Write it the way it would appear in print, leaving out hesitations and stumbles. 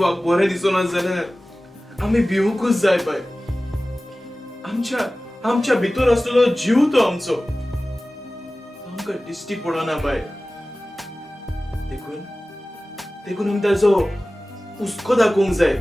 जिवाक बरें दिसना जाल्यार आमी भिवूंकूच जाय बाय. आमच्या भितर असलेलो जीव तो आमचो आमकां दिश्टी पडना बाय. देखून आमी ताचो हुस्को दाखोवंक जाय.